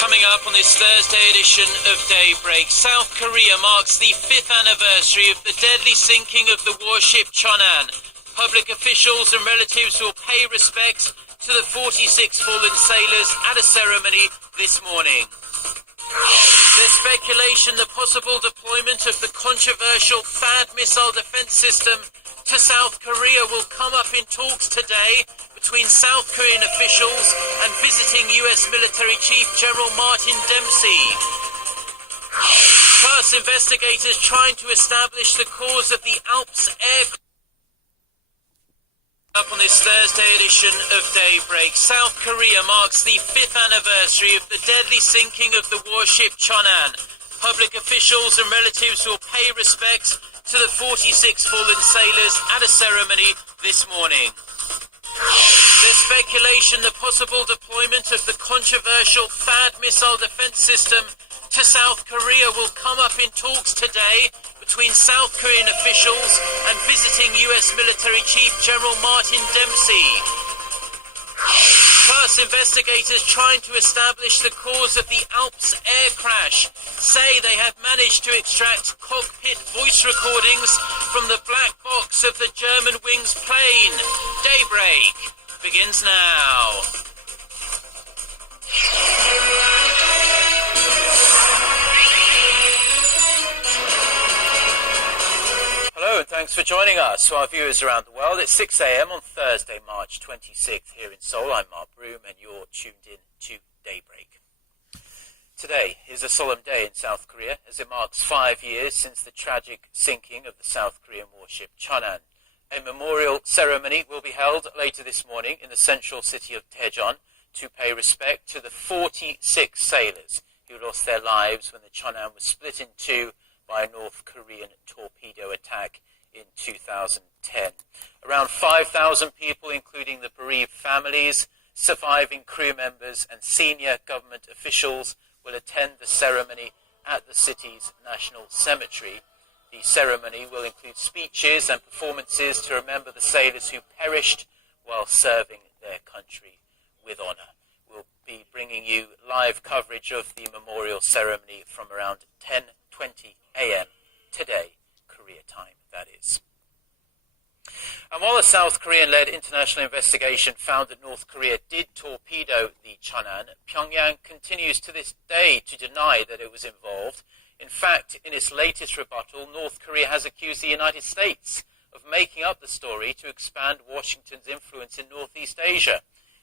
Coming up on this Thursday edition of Daybreak, South Korea marks the 5th anniversary of the deadly sinking of the warship Geunhye. Public officials and relatives will pay respects to the 46 fallen sailors at a ceremony this morning. There's speculation the possible deployment of the controversial THAAD missile defense system to South Korea will come up in talks today between South Korean officials and visiting US military chief General Martin Dempsey. Plus, investigators trying to establish the cause of the Alps air up on this Thursday edition of Daybreak. South Korea marks the 5th anniversary of the deadly sinking of the warship Geunhye. Public officials and relatives will pay respects to the 46 fallen sailors at a ceremony this morning. There's speculation the possible deployment of the controversial THAAD missile defense system to South Korea will come up in talks today between South Korean officials and visiting US military chief General Martin Dempsey. Plus, investigators trying to establish the cause of the Alps air crash say they have managed to extract cockpit voice recordings from the black box of the Germanwings plane. Daybreak begins now. Hello and thanks for joining us. To our viewers around the world, it's 6 a.m. on Thursday, March 26th here in Seoul. I'm Mark Broom and you're tuned in to Daybreak. Today is a solemn day in South Korea as it marks 5 years since the tragic sinking of the South Korean warship Geunhye. A memorial ceremony will be held later this morning in the central city of Daejeon to pay respect to the 46 sailors who lost their lives when the Geunhye was split in two by a North Korean torpedo attack in 2010. Around 5,000 people, including the bereaved families, surviving crew members and senior government officials, will attend the ceremony at the city's National Cemetery. The ceremony will include speeches and performances to remember the sailors who perished while serving their country with honour. We'll be bringing you live coverage of the memorial ceremony from around 10:20 a.m. today, Korea time, that is. And while a South Korean-led international investigation found that North Korea did torpedo the Geunhye, Pyongyang continues to this day to deny that it was involved. In fact, in its latest rebuttal, North Korea has accused the United States of making up the story to expand Washington's influence in Northeast Asia.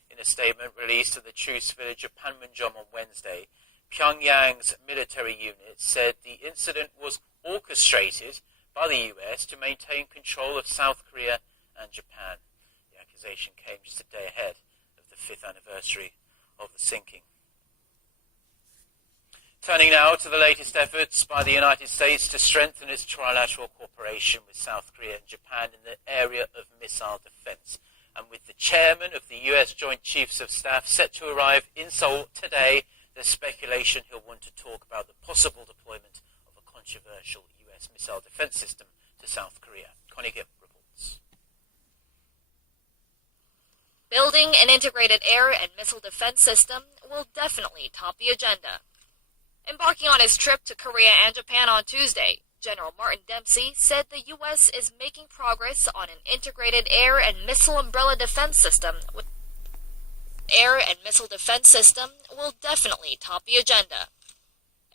In a statement released at the truce village of Panmunjom on Wednesday, Pyongyang's military unit said the incident was orchestrated by the US to maintain control of South Korea and Japan. The accusation came just a day ahead of the 5th anniversary of the sinking. Turning now to the latest efforts by the United States to strengthen its trilateral cooperation with South Korea and Japan in the area of missile defense. And with the chairman of the US Joint Chiefs of Staff set to arrive in Seoul today, there's speculation he'll want to talk about the possible deployment of a controversial US missile defense system to South Korea. Connie Gibb reports. Building an integrated air and missile defense system will definitely top the agenda. Embarking on his trip to Korea and Japan on Tuesday, General Martin Dempsey said the U.S. is making progress on an integrated air and missile umbrella defense system. Air and missile defense system will definitely top the agenda.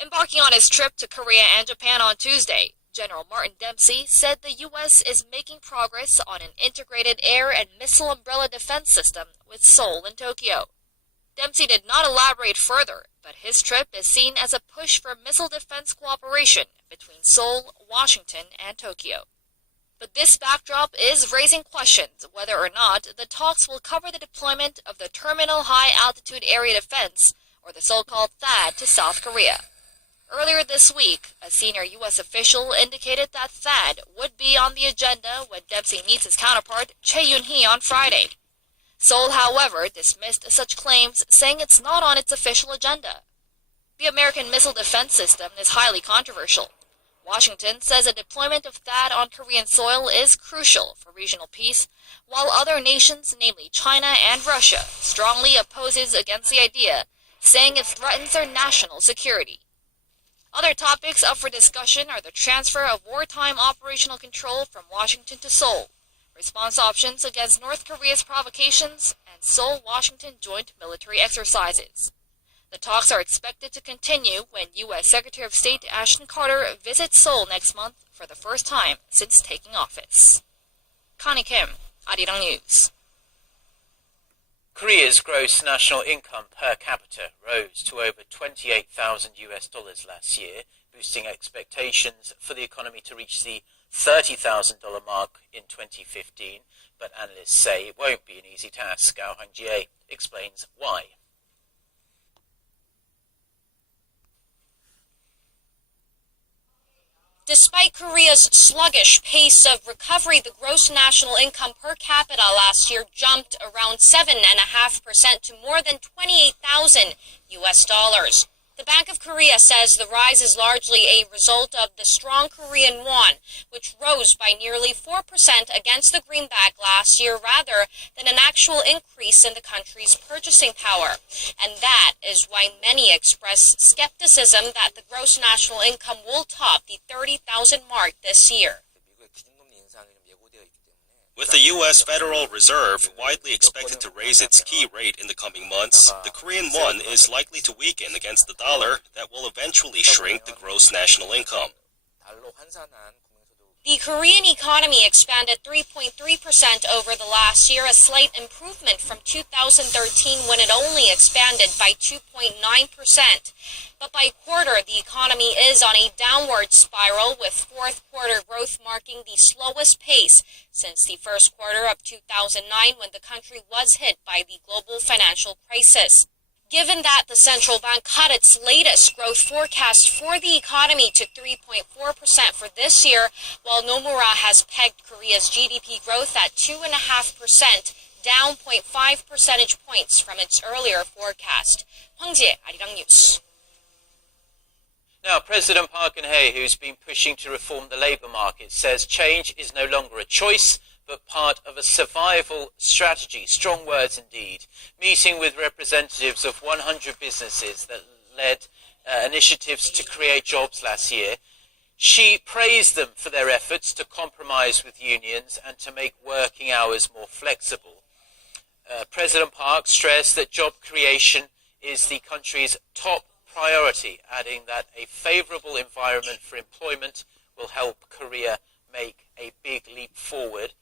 Embarking on his trip to Korea and Japan on Tuesday, General Martin Dempsey said the U.S. is making progress on an integrated air and missile umbrella defense system with Seoul and Tokyo. Dempsey did not elaborate further, but his trip is seen as a push for missile defense cooperation between Seoul, Washington, and Tokyo. But this backdrop is raising questions whether or not the talks will cover the deployment of the Terminal High Altitude Area Defense, or the so-called THAAD, to South Korea. Earlier this week, a senior U.S. official indicated that THAAD would be on the agenda when Dempsey meets his counterpart, Geunhye, on Friday. Seoul, however, dismissed such claims, saying it's not on its official agenda. The American missile defense system is highly controversial. Washington says a deployment of THAAD on Korean soil is crucial for regional peace, while other nations, namely China and Russia, strongly opposes against the idea, saying it threatens their national security. Other topics up for discussion are the transfer of wartime operational control from Washington to Seoul, response options against North Korea's provocations, and Seoul-Washington joint military exercises. The talks are expected to continue when U.S. Secretary of State Ashton Carter visits Seoul next month for the first time since taking office. Connie Kim, Arirang News. Korea's gross national income per capita rose to over $28,000 last year, boosting expectations for the economy to reach the $30,000 mark in 2015, but analysts say it won't be an easy task. Geunhye explains why. Despite Korea's sluggish pace of recovery, the gross national income per capita last year jumped around 7.5% to more than $28,000. The Bank of Korea says the rise is largely a result of the strong Korean won, which rose by nearly 4% against the greenback last year rather than an actual increase in the country's purchasing power. And that is why many express skepticism that the gross national income will top the 30,000 mark this year. With the U.S. Federal Reserve widely expected to raise its key rate in the coming months, the Korean won is likely to weaken against the dollar that will eventually shrink the gross national income. The Korean economy expanded 3.3% over the last year, a slight improvement from 2013 when it only expanded by 2.9%. But by quarter, the economy is on a downward spiral, with fourth quarter growth marking the slowest pace since the first quarter of 2009 when the country was hit by the global financial crisis. Given that the central bank cut its latest growth forecast for the economy to 3.4% for this year, while Nomura has pegged Korea's GDP growth at 2.5%, down 0.5 percentage points from its earlier forecast. Hwang Jie, Arirang News. Now, President Park Geun-hye, who's been pushing to reform the labour market, says change is no longer a choice, but part of a survival strategy. Strong words indeed. Meeting with representatives of 100 businesses that led initiatives to create jobs last year, she praised them for their efforts to compromise with unions and to make working hours more flexible. President Park stressed that job creation is the country's top priority, adding that a favourable environment for employment will help Korea make a big leap forward.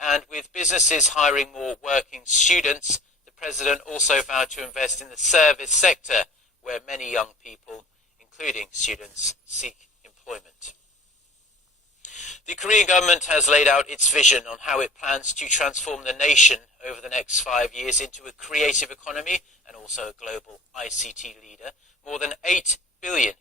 And with businesses hiring more working students, the president also vowed to invest in the service sector, where many young people, including students, seek employment. The Korean government has laid out its vision on how it plans to transform the nation over the next 5 years into a creative economy and also a global ICT leader. More than $8 billion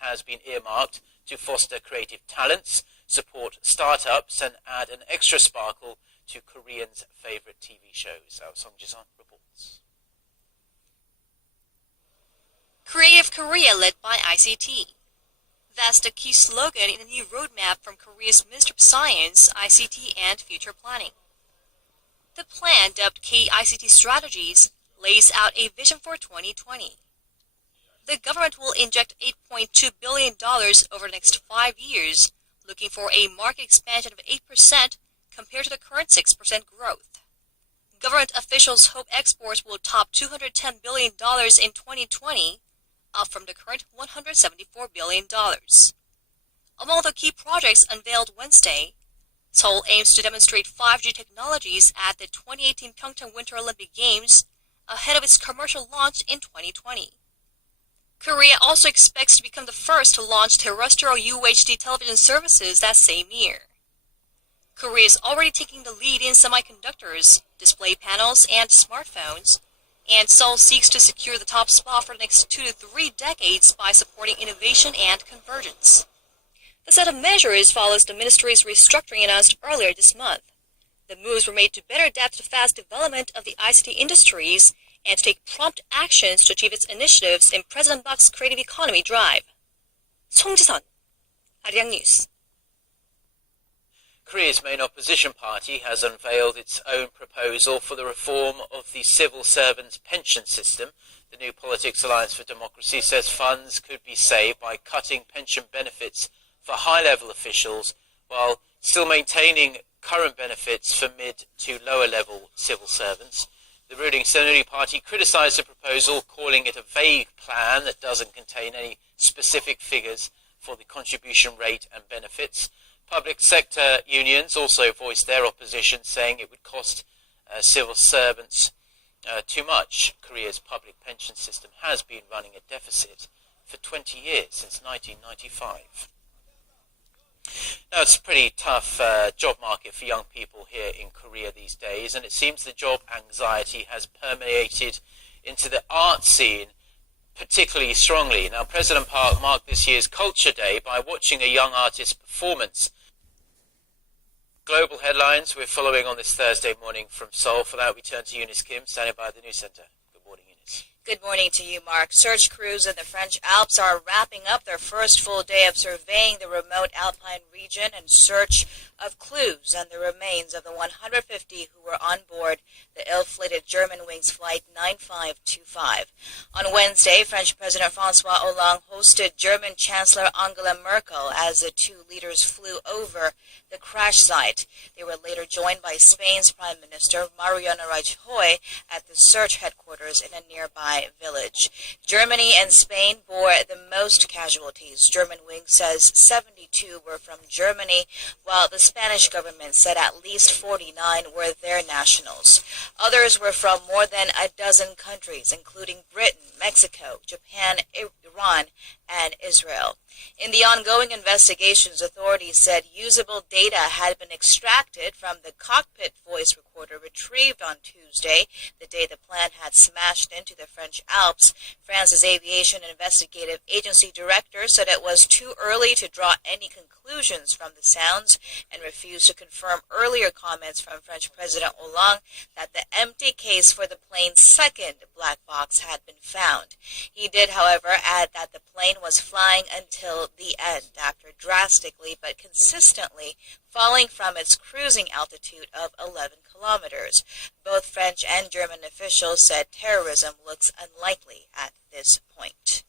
has been earmarked to foster creative talents, support startups, and add an extra sparkle to Koreans' favourite TV shows. Our Song Ji-sun reports. Creative Korea led by ICT. That's the key slogan in the new roadmap from Korea's Ministry of Science, ICT, and Future Planning. The plan, dubbed K-ICT Strategies, lays out a vision for 2020. The government will inject $8.2 billion over the next 5 years, looking for a market expansion of 8% compared to the current 6% growth. Government officials hope exports will top $210 billion in 2020, up from the current $174 billion. Among the key projects unveiled Wednesday, Seoul aims to demonstrate 5G technologies at the 2018 Pyeongchang Winter Olympic Games ahead of its commercial launch in 2020. Korea also expects to become the first to launch terrestrial UHD television services that same year. Korea is already taking the lead in semiconductors, display panels, and smartphones, and Seoul seeks to secure the top spot for the next 2 to 3 decades by supporting innovation and convergence. The set of measures follows the ministry's restructuring announced earlier this month. The moves were made to better adapt to the fast development of the ICT industries and to take prompt actions to achieve its initiatives in President Park's creative economy drive. 송지선, 아리랑 뉴스. Korea's main opposition party has unveiled its own proposal for the reform of the civil servants' pension system. The New Politics Alliance for Democracy says funds could be saved by cutting pension benefits for high-level officials while still maintaining current benefits for mid to lower-level civil servants. The ruling Geunhye party criticized the proposal, calling it a vague plan that doesn't contain any specific figures for the contribution rate and benefits. Public sector unions also voiced their opposition, saying it would cost civil servants too much. Korea's public pension system has been running a deficit for 20 years, since 1995. Now, it's a pretty tough job market for young people here in Korea these days, and it seems the job anxiety has permeated into the art scene particularly strongly. Now, President Park marked this year's Culture Day by watching a young artist's performance. Global headlines we're following on this Thursday morning from Seoul. For that, we turn to Eunice Kim, standing by at the news center. Good morning, Eunice. Good morning to you, Mark. Search crews in the French Alps are wrapping up their first full day of surveying the remote alpine region in search of clues and the remains of the 150 who were on board the ill-fated Germanwings Flight 9525. On Wednesday, French President François Hollande hosted German Chancellor Angela Merkel as the two leaders flew over the crash site. They were later joined by Spain's Prime Minister Mariano Rajoy at the search headquarters in a nearby village. Germany and Spain bore the most casualties. Germanwings says 72 were from Germany, while the Spanish government said at least 49 were their nationals. Others were from more than a dozen countries, including Britain, Mexico, Japan, Iran, and Israel. In the ongoing investigations, authorities said usable data had been extracted from the cockpit voice recorder retrieved on Tuesday, the day the plane had smashed into the French Alps. France's Aviation Investigative Agency director said it was too early to draw any conclusions from the sounds and refused to confirm earlier comments from French President Hollande that the empty case for the plane's second black box had been found. He did, however, add that the plane was flying until the end after drastically but consistently falling from its cruising altitude of 11 kilometers. Both French and German officials said terrorism looks unlikely at this point.